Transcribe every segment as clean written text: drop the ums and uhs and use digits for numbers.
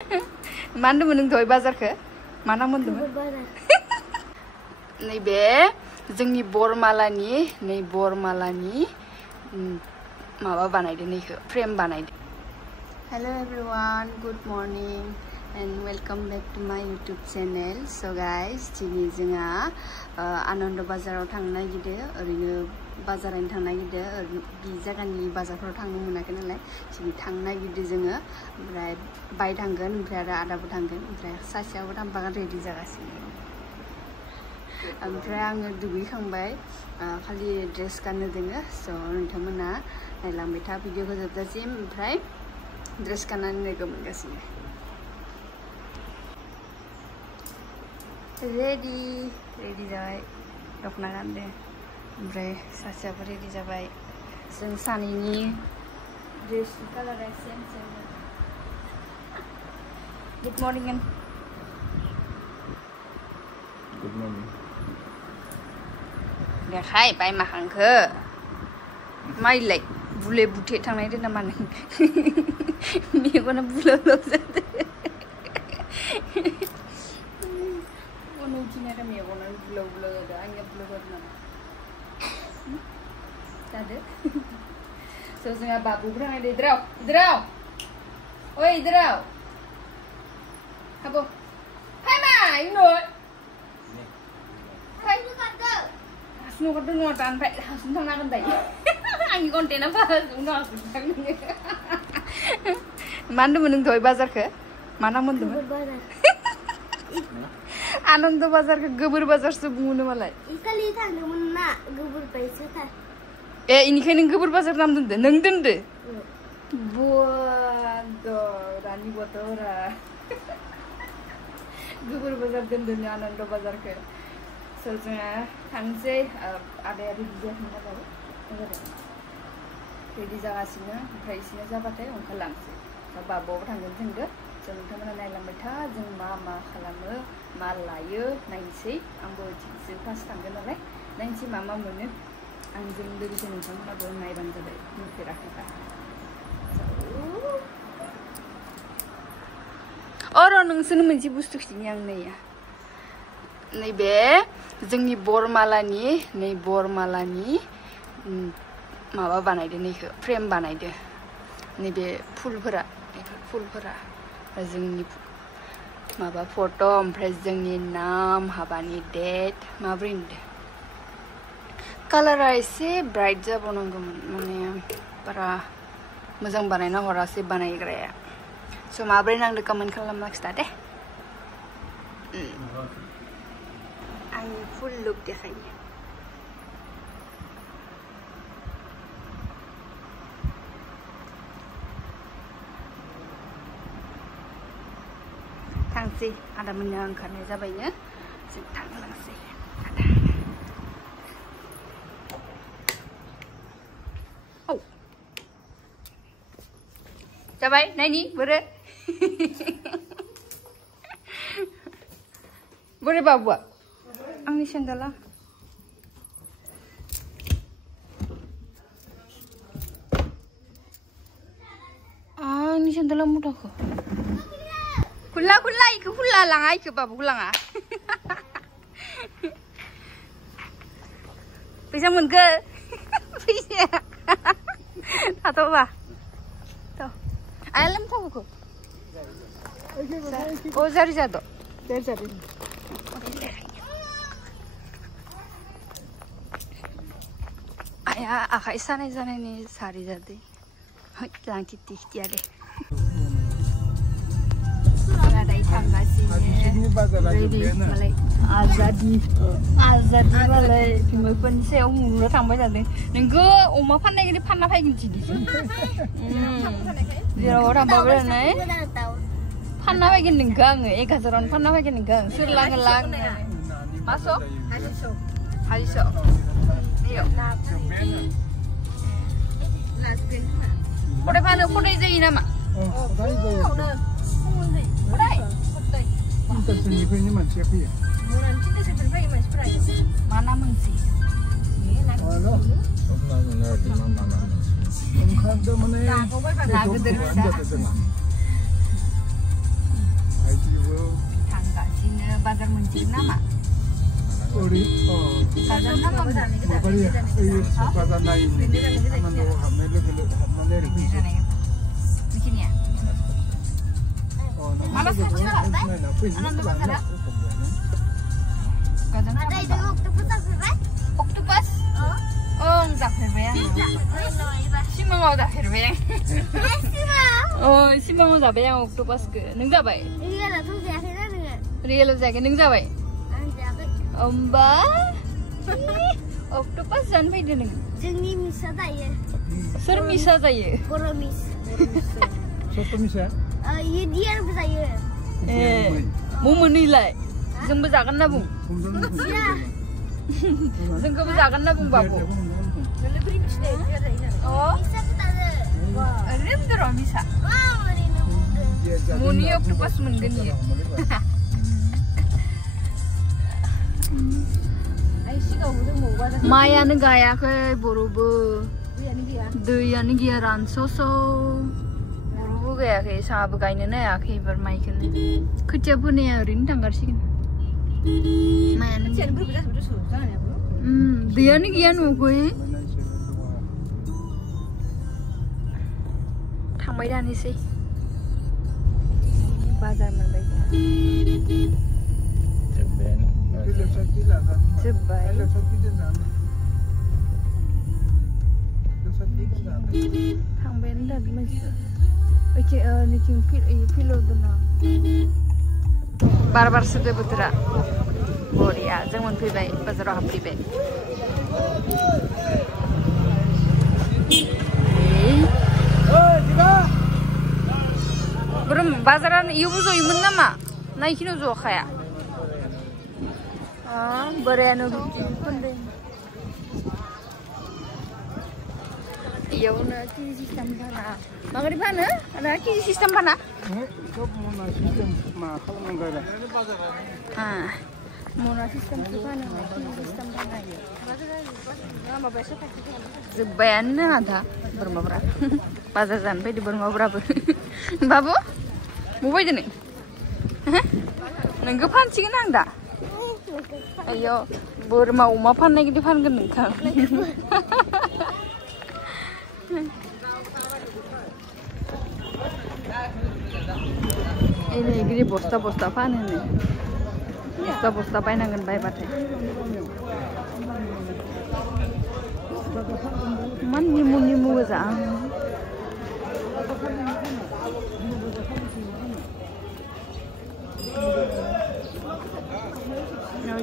मा होनदोंमोन नों दहाय बाजारखौ मा नाम होनदोंमोन? नैबे जोंनि बरमालानि माबा बानायदो नैखौ फ्रेम बानायदो। Hello everyone, good morning and welcome back to my YouTube channel. So guys दिनै जोंहा आनन्द बाजाराव थांनो नागिरदो। ओरैनो बाजारावनो थांनो नागिरदो। बे जायगानि बाजारफोराव थांनो मोनाखै नालाय दिनै थांनो नागिरदो जोङो। ओमफ्राय बाय थांगोन, ओमफ्राय आरो आदाबो थांगोन, ओमफ्राय सासेयाबो थांफागोन, रेडि जागासिनो। ओमफ्राय आङो दुगैखांबाय, खालि ड्रेस गाननो दोङो। स' नोंथांमोना नायलांबाय था भिडिअखौ जोबजासिम। ओमफ्राय ड्रेस गाननानै लोगो मोनगासिनो। रेडि जाबाय, दख'ना गानदो, ओमफ्राय सासेयाबो रेडि जाबाय। जों सानैनि ड्रेसनि कालारा same. Good morning. Good morning. देखाय बाय माखांखो माइलाय बुले बुथे थांनाय दोना मा नों मेगना बुलाव जादो। उथिनाय मेगना बुलाव जादो। आंनिया बुलाव जादो नामा जादो? स' जोंहा बाबुबो थांनायदो। इधराव ओइ इधराव हाबो फायमा इउनोट हासुनो हरदों नङा दा, ओमफ्राय हासुनो थांनांगोन दायो। आंनि कन्टेन्टआ उनाव हासुनो थांनो। मा होनदोंमोन नों दहाय बाजारखौ मा नाम होनदोंमोन? आनन्द बाजारखौ गोबोर बाजारसो बुङो मालाय। इखालि थांदोंमोन ना गोबोर बायसो थार। ए इनिखायनो गोबोर बाजार नाम दोनदो नों दोनदो? रानि गथ'रा गोबोर बाजार दोनदो आनन्द बाजारखौ। स' जोंहा थांसै। आदाया रेडि जायाखैमोन, रेडि जागासिनो। ओमफ्राय इसिनो जाबाथाय ओंखारलांसै। बाबुआबो थांगोन जोंदो। स' नोंथांमोना नायलांबाय था जों मा खालामो, मा लायो नायनोसै। आंबो दिनैसो फार्स्ट थांगोन नालाय नायनोसै मा मोनो। आंजों लोगोसे नोंथांमोनाबो नायबानो जाबाय, नुफेराखैबा। र' नोंसोरनो मोनसे बुस्थु खिथिनि आं नैबे जोंनि बरमालानि माबा बानायदो नैखौ फ्रेम बानायदो। नैबे फुलफोरा जोंनि माबा फट', ओमफ्राय जोंनि नाम, हाबानि डेट माब्रै नुदो। कालारा एसे ब्राइट जाबावनांगौमोन, माने बारा मोजां बानायना हरासै बानायग्राया। स' माब्रै नांदो कमेन्ट खालामना खिथा दे। आंनि फुल लुक देखायो। थांसै, आदा मोनहा ओंखारनाय जाबायनो, जों थांलांसै। जाबाय नायनि बोरो बोरै बाबुआ आंनि सेन्देला। आंनि सेन्देला मुथाखौ खुला इखौ खुला लाङा, इखौ बाबुखौ लाङा। फैसा मोनखो फैसाया थाथ'बा आया लोमथावखौ जारि जाद' आया आखाइ सानाय जानायनि सारि जादो लांखि आरो आजादि मालाय बिमाफोरनि सायाव मुलुगाव थांबाय थादों। नोंखौ अमा फाननायखौनो फानना फैगोन दिनैजों जेराव थांबाबो थानाय फानना फैगोन नोंखौ आङो 1000आवनो फानना फैगोन नोंखौ आं। सोर लाङो मास' हाजिस' खदाय फानो खदाय जायो नामा? तिनथासोनिफ्रायनो मानसिया फैयो। mana moनसे nama. Ori, oh, Bazar nama. bari ya, bazar lain. Ando hamil mana ri. Bikin ya. Oh, nama itu mana? Bazar Ada itu oktopus apa? Octopus. Oh, nggak perbayang. Si mau dah perbayang. Oh, si mau dah perbayang octopus ke. Nggak bay. Iya lah tuh biasanya dengan. Real aja ke nggak bay. Anjak. Omba. Octopus jangan bay deh. Jengi misa tak ya? Ser misa aja. Koromis. Soto misa? Iya dia bisa ya. Mau menilai. Jangan berjalan nabung. Ya. Jangan berjalan nabung babu. Oh, Bisa tak ada. rem dorong bisa. Wah, mana ini? Muni octopus menggeni. Maya negaya ke borubu. Daya negia ransoso. Borubu gaya ke sahabu kainnya ya ke bermaikan. Kerja punya rin tanggar sih. Maya negia. Daya negia nunggu. Tamai dah ni sih. Bazar mana? Cebai. Thang bên đó mới oke nicing filo dona bar sudah putra boria jangan pibai bazar hapribai belum bazaran ibu zo ibu nama naikinu zo kaya bereanu kunde iya una kiri sistem mana magari mana ada kiri sistem mana Kau mau sistem mahal enggak? mau sistem mana sistem mana ya sebayannya ada berapa berapa pasar sampai di berapa berapa babu mau aja nih nenggu pancing nang dah ayo bermau mau pan lagi di pan gendeng kan ini gini bosta pan ini bosta pain nangan bay bate man nimu aja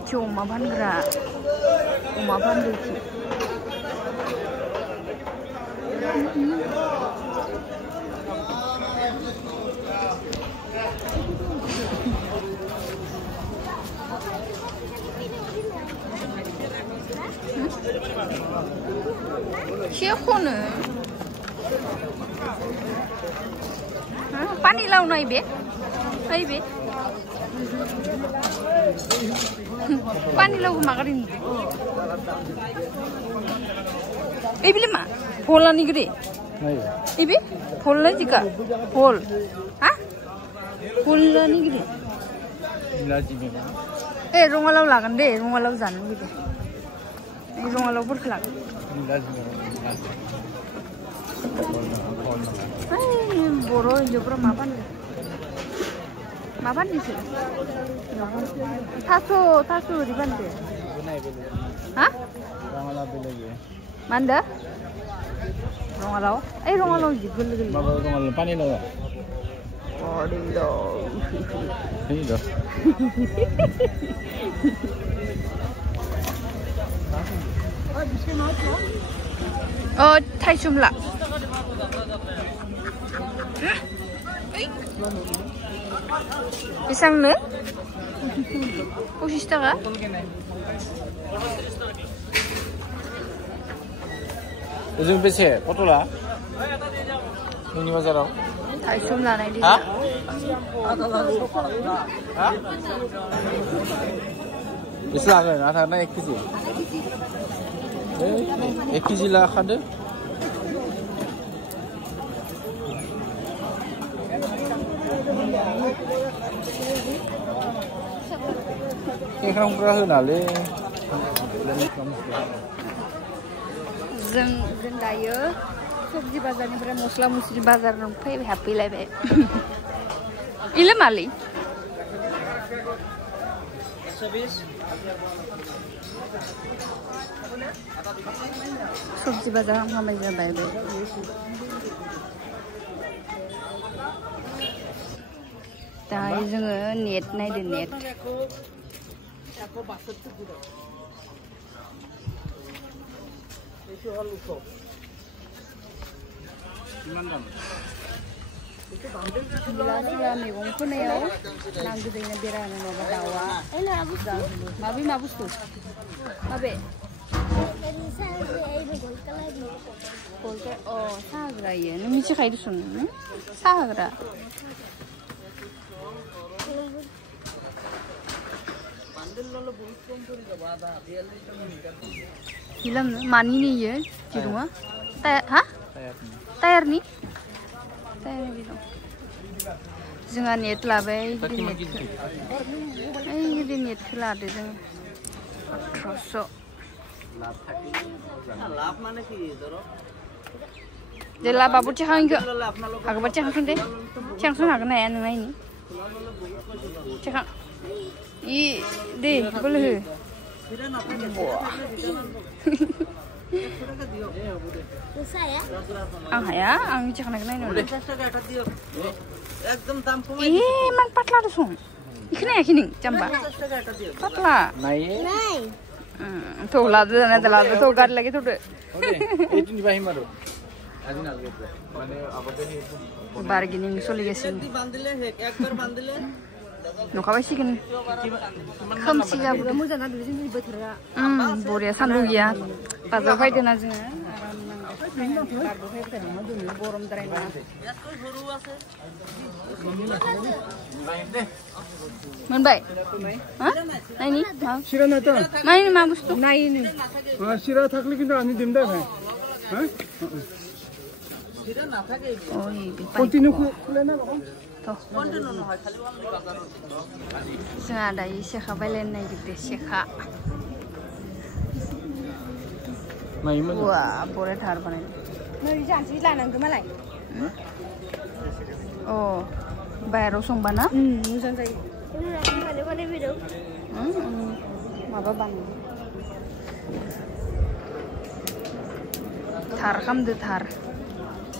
cuma pan gerak uma pan deki siapa pani lau nai be pani lau magarin beli mah pola nih gede ibi pola juga pol pola nih gede rungalau lagan deh rungalau zan gitu rungalau berkelak boro jebro mapan di sini tasu di mana manda rungalau jigul rungalau pani lo ini dah oh taisumla Isang ne? Posisi taga? Ujung pece, potola. Ini bazar. Taisum lah naik di. Hah? Islam kan? Ada na 1 kg. 1 kg lah ada. Ekrangफ्रा होनालै जों दायो सबजि बाजारनिफ्राय मस्ला मस्लि बाजाराव हाबफैलायबाय इले मालै सबजि बाजार हामबाय जाबाय दायो जोङो नेट नायदो नेट मैगं फोनायाव नांगौ जायो बेरानो माबा दाउआ माबे मा बुस्थु माबे साहा होग्रा इयो नों मिथिखायो दुसुन साहा होग्रा film mani nih ya di rumah tayarnya gitu jangan net lah bay di net lah deh jangan terus jelas babu cahang enggak aku baca cahang deh cahang sun agak naya neng ini cahang deh boleh ya, ang cakap nak naik ni. Man patla tu sung. Ikhna ya kini, jamba. Patla. Naik. Tu ladu na ladu tu gar lagi tu deh. Itu ni bahi maru. Bargaining solution. Nukawai sih kan, kamsi ya, boleh sandu ya, pas apa itu nasi, borom terima. Mumbai, nah ini, Sira nata, nah ini magus tuh, nah ini, Sira thakli kita ani dimda kan, oh ini, continue kulena loh. Jangan ada isyaka balen naik gitu isyaka. Wah, boleh thar banget. Nanti jangan sih lah nanggung malai. Oh, bayar usung bana? Usung saya. Mana video? Apa bang? Thar kam deh thar.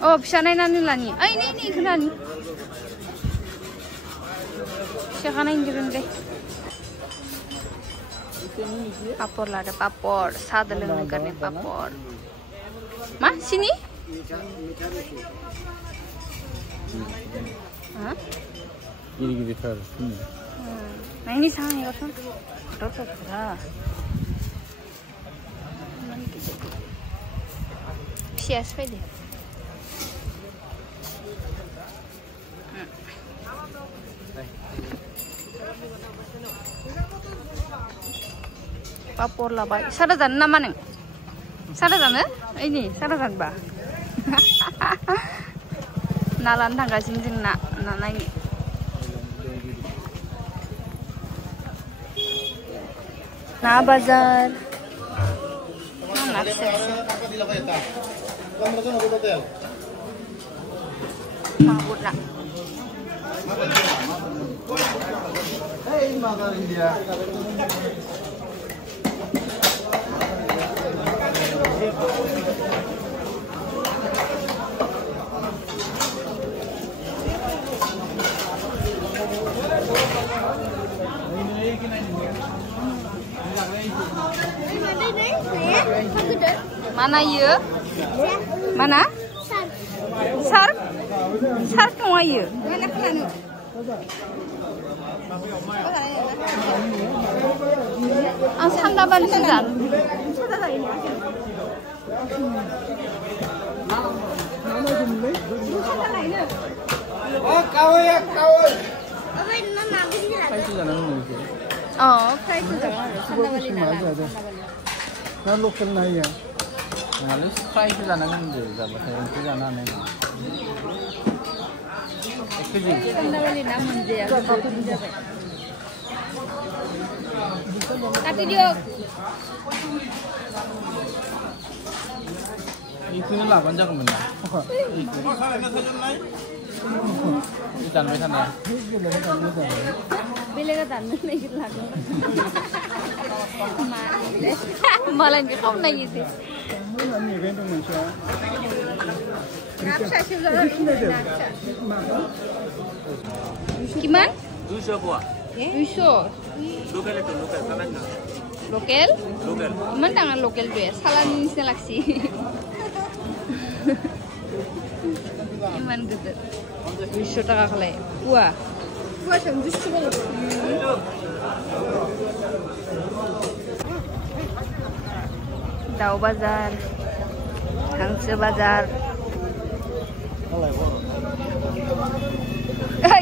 Oh, bisa naik nani lani. Ini kenani. Siapa yang kirim deh? Papor lah ada papor, sadel yang karena papor. Mas sini? Hah? Gini thar. Nah ini sama ya kan? Rotok lah. Siapa deh? Papor lah baik. Sarajan nama neng. Sarajan ini sarajan bah. Nalan tangga cincin nak ini. Nah bazar. Mana mabut nak. Hey, mother India. Mana ya? Mana? Sar? Sar kau ya? Mana kan? Ang sandaban sudah. Oh, kau ya kau. Apa ini nama apa sih? Oh, kayak itu jangan. Sandaban ada. Nah, lokal naya. Lalu fry itu jangan ngambil, tapi itu jangan nih. Sandaban ini nama dia. Tapi dia Itu lah panjang mana? Ikan macam mana? bila kata nih gitu lah. Malah ini kau nanya sih. Gimana? 200 buah. 200. Lokal itu lokal, tanah nggak? Lokal? Lokal. Gimana tangan lokal tuh ya? Salah nih seleksi. Gimana gitu? 200 taka kali. Wah. Wah, saya 200 kali. Daun bazar, Hangzhou bazar.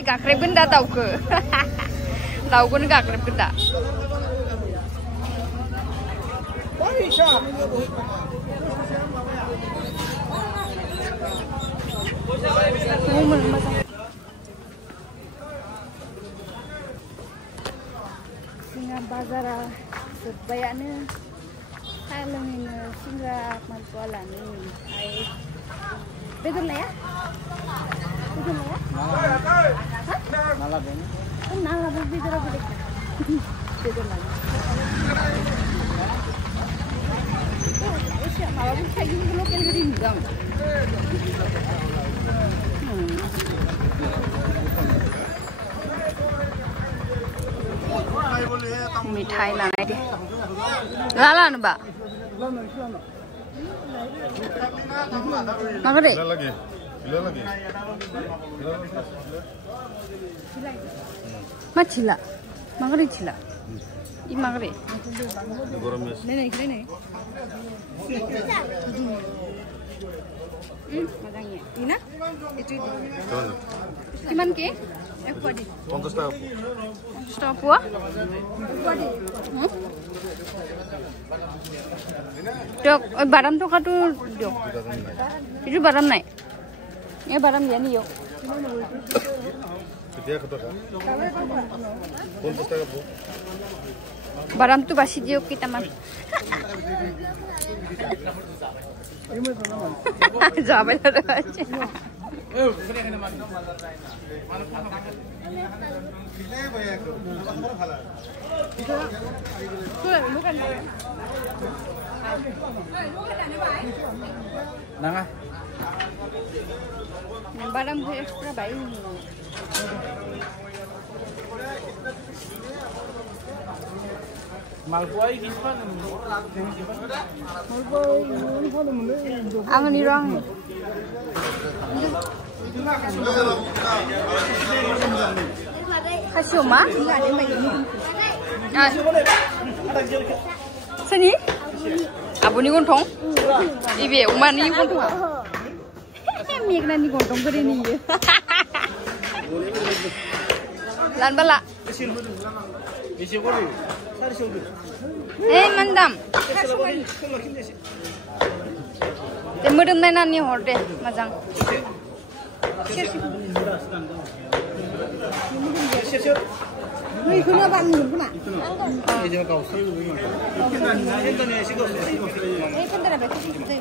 Gakrep benda tahu ke? Tahu kan gakrep benda. Singa bazar sebayaknya Thailand singa mantualan ini. Betul lah ya? Betul lah ya? Malah ini. Kenal lah betul lah betul. Betul lah. Malah pun kayak gini lokal gede enggak. Mitai lah ini. Lala nih mbak. Mana deh? Lagi. Macila. Mana cila? Ini mana deh? Nih. Madangnya. Ina? Itu. Gimana ke? Apa di? 50 tahun. Stop apa? Apa di? Dok, baram tuh kado dok. Itu baram naik. Ini baram dia nih yuk. Dia kata kan? 50 tahun bu. Baram tuh pasti dia kita mah. Jawab aja. Nanga. Baram tuh ekstra baik. Malpuai gimana? Ang nirang. Kasih ma? Sini? Abu ni gontong? Ibe, uma ni gontong. Migna ni gontong beri ni. Lan bala. Mandam. Temudum nena ni horde, mazang. Nih, kuna ban ni kuna. Ini kau sih. Kendara betul kita.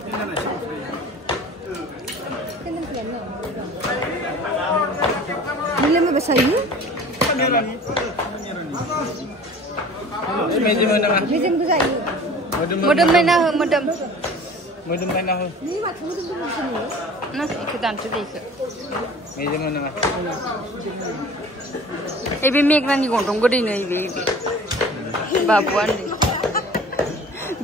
Kendara kelana. Nilai me besar ni? Meja mana? Mejem tu saya. Modem mana? Modem. Modem mana? Ni macam modem tu macam ni. Nah, ikutan tu dek. Meja mana? Ibu Megna ni gontong gede ni ibu.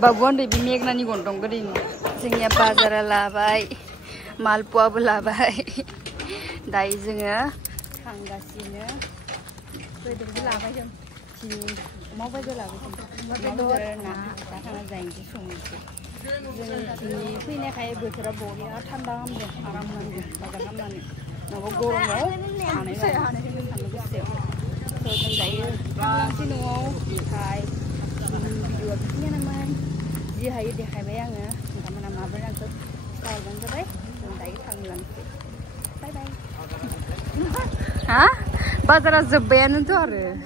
Babuan deh ibu Megna ni gontong gede ni. Sehingga bazar labai, malpua labai. Dai sehingga hanggasnya. Berdiri labai jam. Sini mau bazar labai. Bazar nak tak kena zain tu semua. Sini sini kayak bocoran bodi, ठंडा हम आराम मंदिर bazar हम mana. Nawa gorong mo, aneh lah. So dan saya langsung nunggu hai video ini namanya dia hai dia hai bayang ya sama nama beran tuh kalau dan sampai dan saya tanggulan bye bye hah bazar zebayan itu ada